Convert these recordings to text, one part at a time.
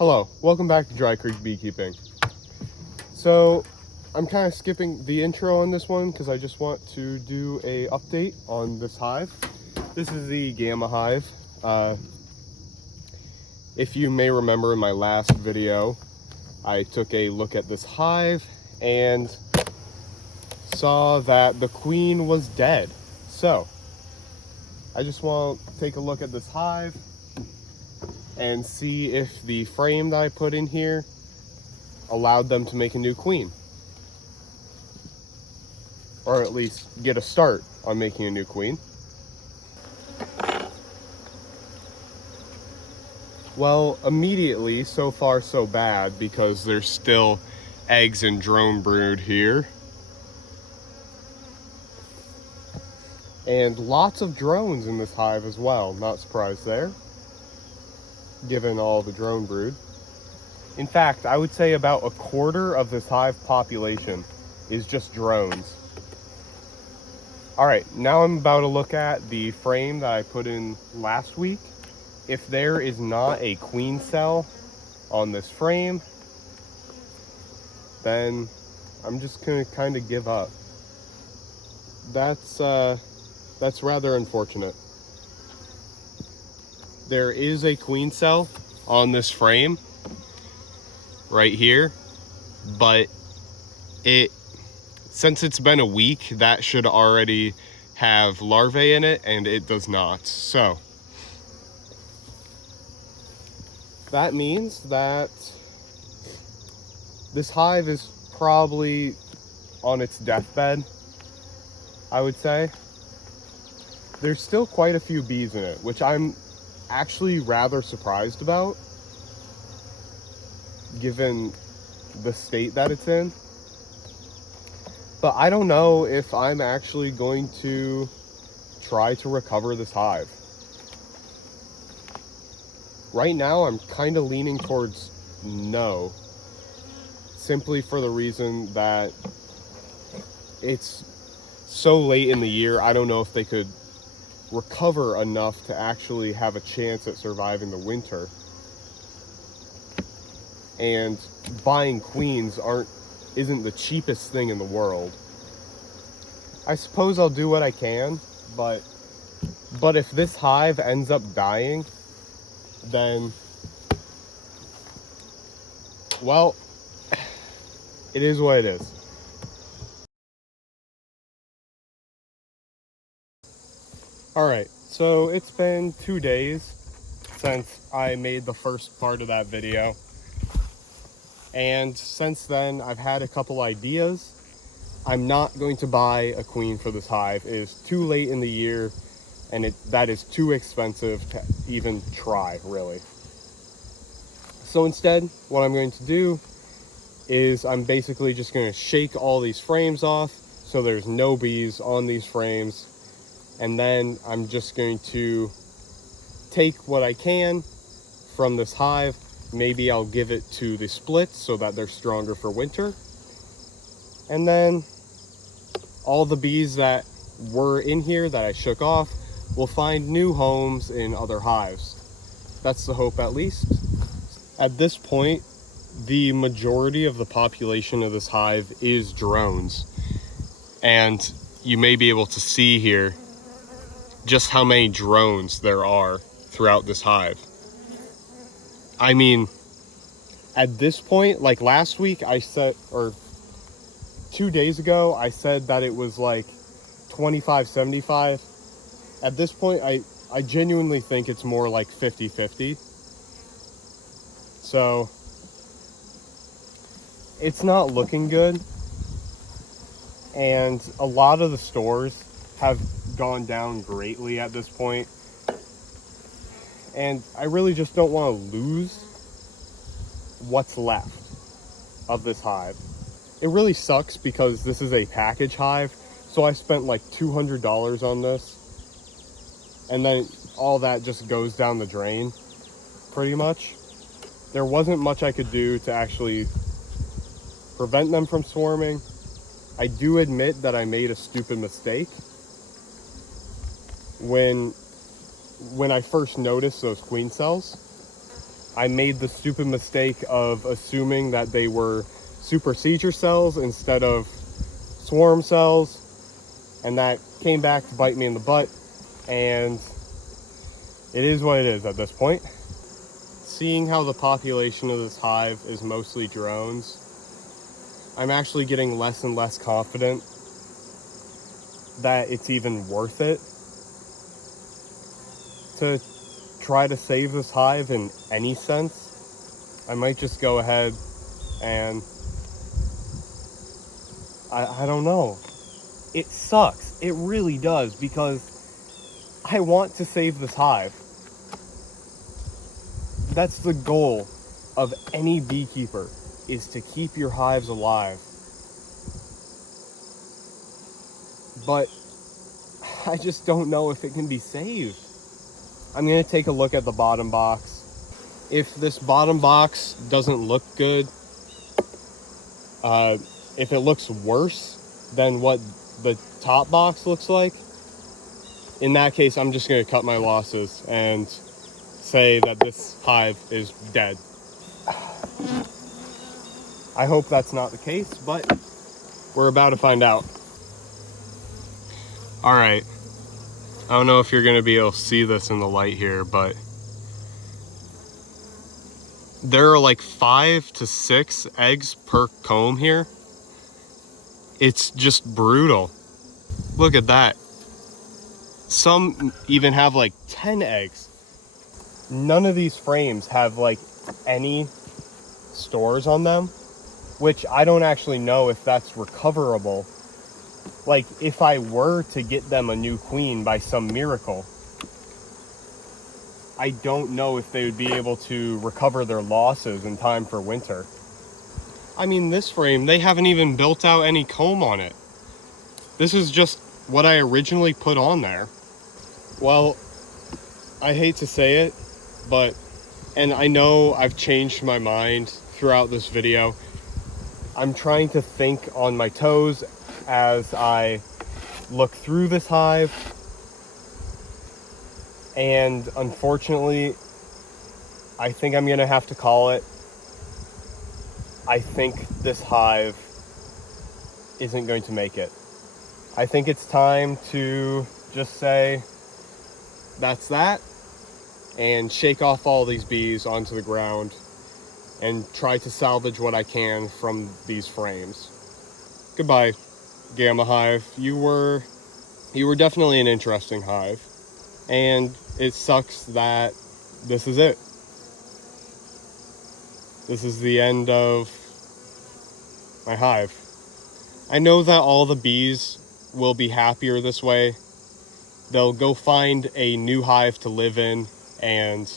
Hello, welcome back to Dry Creek Beekeeping. So I'm kind of skipping the intro on this one because I just want to do a update on this hive. This is the Gamma Hive. If you may remember in my last video, I took a look at this hive and saw that the queen was dead. So I just want to take a look at this hive and see if the frame that I put in here allowed them to make a new queen. Or at least get a start on making a new queen. Well, immediately, so far so bad, because there's still eggs and drone brood here. And lots of drones in this hive as well, not surprised there, given all the drone brood. In fact, I would say about a quarter of this hive population is just drones. All right, now I'm about to look at the frame that I put in last week. If there is not a queen cell on this frame, then I'm just gonna kind of give up. That's rather unfortunate. There is a queen cell on this frame right here, but since it's been a week, that should already have larvae in it, and it does not. So that means that this hive is probably on its deathbed, I would say. There's still quite a few bees in it, which I'm actually rather surprised about, given the state that it's in. But I don't know if I'm actually going to try to recover this hive. Right now, I'm kind of leaning towards no, simply for the reason that it's so late in the year. I don't know if they could recover enough to actually have a chance at surviving the winter. And buying queens isn't the cheapest thing in the world. I suppose I'll do what I can, but if this hive ends up dying, then, well, it is what it is. Alright, so it's been 2 days since I made the first part of that video. And since then, I've had a couple ideas. I'm not going to buy a queen for this hive. It is too late in the year, and that is too expensive to even try, really. So instead, what I'm going to do is I'm basically just going to shake all these frames off so there's no bees on these frames. And then I'm just going to take what I can from this hive. Maybe I'll give it to the splits so that they're stronger for winter. And then all the bees that were in here that I shook off will find new homes in other hives. That's the hope, at least. At this point, the majority of the population of this hive is drones. And you may be able to see here just how many drones there are throughout this hive. I mean, at this point, like last week I said, or 2 days ago, I said that it was like 25-75. At this point, I genuinely think it's more like 50-50. So it's not looking good. And a lot of the stores have gone down greatly at this point. And I really just don't want to lose what's left of this hive. It really sucks because this is a package hive, so I spent like $200 on this, and then all that just goes down the drain, pretty much. There wasn't much I could do to actually prevent them from swarming. I do admit that I made a stupid mistake. When I first noticed those queen cells, I made the stupid mistake of assuming that they were supersedure cells instead of swarm cells, and that came back to bite me in the butt, and it is what it is at this point. Seeing how the population of this hive is mostly drones, I'm actually getting less and less confident that it's even worth it to try to save this hive in any sense. I might just go ahead and I don't know. It sucks. It really does, because I want to save this hive. That's the goal of any beekeeper, is to keep your hives alive. But I just don't know if it can be saved. I'm going to take a look at the bottom box. If this bottom box doesn't look good, if it looks worse than what the top box looks like, in that case, I'm just going to cut my losses and say that this hive is dead. I hope that's not the case, but we're about to find out. All right. I don't know if you're going to be able to see this in the light here, but there are like 5 to 6 eggs per comb here. It's just brutal. Look at that. Some even have like 10 eggs. None of these frames have like any stores on them, which I don't actually know if that's recoverable. Like, if I were to get them a new queen by some miracle, I don't know if they would be able to recover their losses in time for winter. I mean, this frame, they haven't even built out any comb on it. This is just what I originally put on there. Well, I hate to say it, but, and I know I've changed my mind throughout this video, I'm trying to think on my toes as I look through this hive, and unfortunately, I think I'm gonna have to call it. I think this hive isn't going to make it. I think it's time to just say that's that, and shake off all these bees onto the ground and try to salvage what I can from these frames. Goodbye, Gamma Hive. You were definitely an interesting hive, and it sucks that this is it. This is the end of my hive. I know that all the bees will be happier this way. They'll go find a new hive to live in, and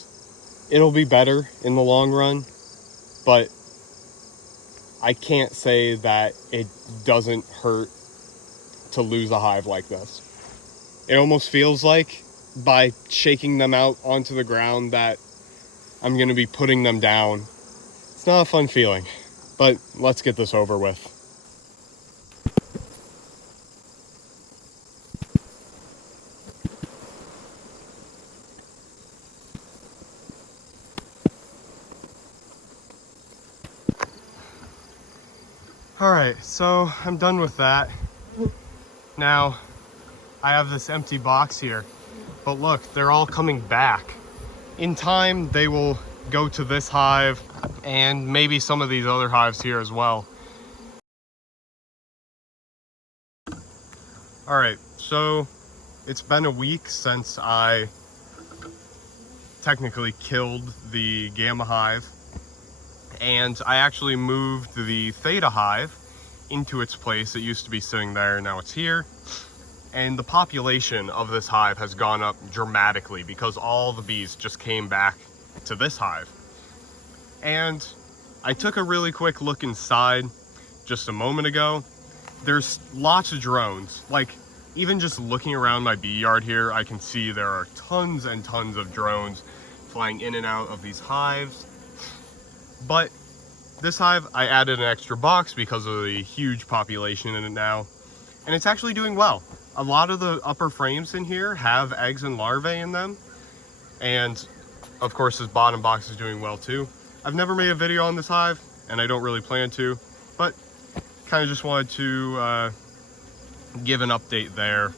it'll be better in the long run, but I can't say that it doesn't hurt to lose a hive like this. It almost feels like by shaking them out onto the ground that I'm going to be putting them down. It's not a fun feeling, but let's get this over with. All right, so I'm done with that. Now, I have this empty box here, but look, they're all coming back. In time, they will go to this hive and maybe some of these other hives here as well. All right, so it's been a week since I technically killed the Gamma Hive, and I actually moved the Theta Hive into its place. It used to be sitting there, now it's here. And the population of this hive has gone up dramatically because all the bees just came back to this hive. And I took a really quick look inside just a moment ago. There's lots of drones. Like, even just looking around my bee yard here, I can see there are tons and tons of drones flying in and out of these hives. But this hive, I added an extra box because of the huge population in it now, and it's actually doing well. A lot of the upper frames in here have eggs and larvae in them, and Of course, this bottom box is doing well too. I've never made a video on this hive, and I don't really plan to, but kind of just wanted to give an update there.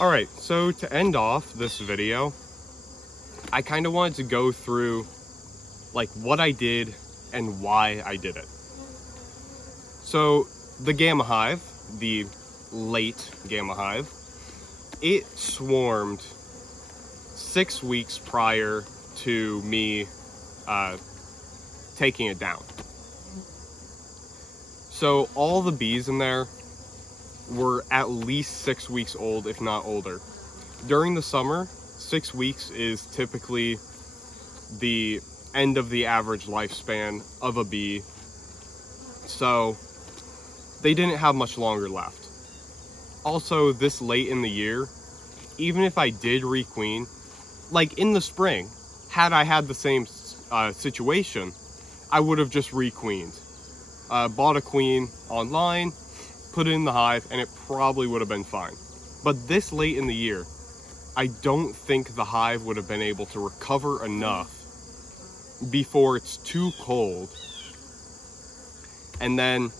All right, so to end off this video, I kind of wanted to go through like what I did and why I did it. So the Gamma Hive, the late Gamma Hive, it swarmed 6 weeks prior to me taking it down. So all the bees in there were at least 6 weeks old, if not older. During the summer, 6 weeks is typically the end of the average lifespan of a bee. So they didn't have much longer left. Also, this late in the year, even if I did requeen, like in the spring, had I had the same situation, I would have just requeened. Bought a queen online, put it in the hive, and it probably would have been fine. But this late in the year, I don't think the hive would have been able to recover enough before it's too cold, and then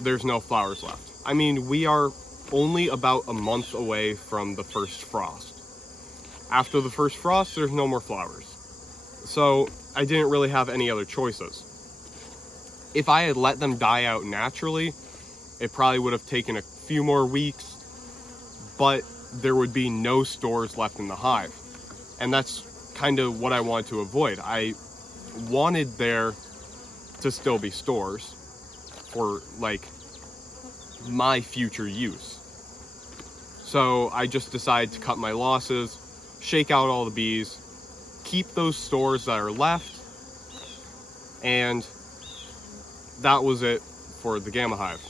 there's no flowers left. I mean, we are only about a month away from the first frost. After the first frost, there's no more flowers. So I didn't really have any other choices. If I had let them die out naturally, it probably would have taken a few more weeks, but there would be no stores left in the hive. And that's kind of what I wanted to avoid. I wanted there to still be stores for like my future use. So I just decided to cut my losses, shake out all the bees, keep those stores that are left, and that was it for the Gamma Hive.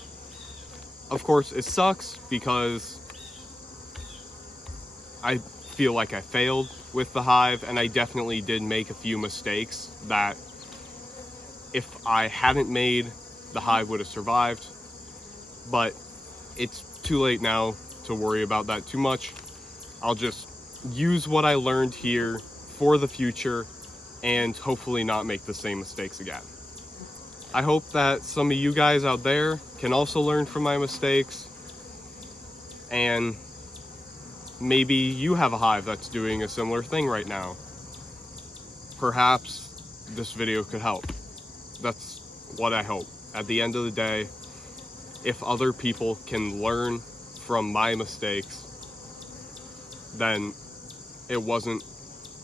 Of course, it sucks because I feel like I failed with the hive, and I definitely did make a few mistakes that if I hadn't made, the hive would have survived. But it's too late now to worry about that too much. I'll just use what I learned here for the future and hopefully not make the same mistakes again. I hope that some of you guys out there can also learn from my mistakes, and maybe you have a hive that's doing a similar thing right now. Perhaps this video could help. That's what I hope. At the end of the day, if other people can learn from my mistakes, then it wasn't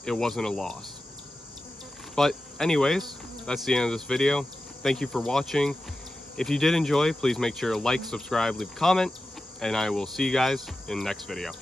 a loss. But anyways, that's the end of this video. Thank you for watching. If you did enjoy, please make sure to like, subscribe, leave a comment, and I will see you guys in the next video.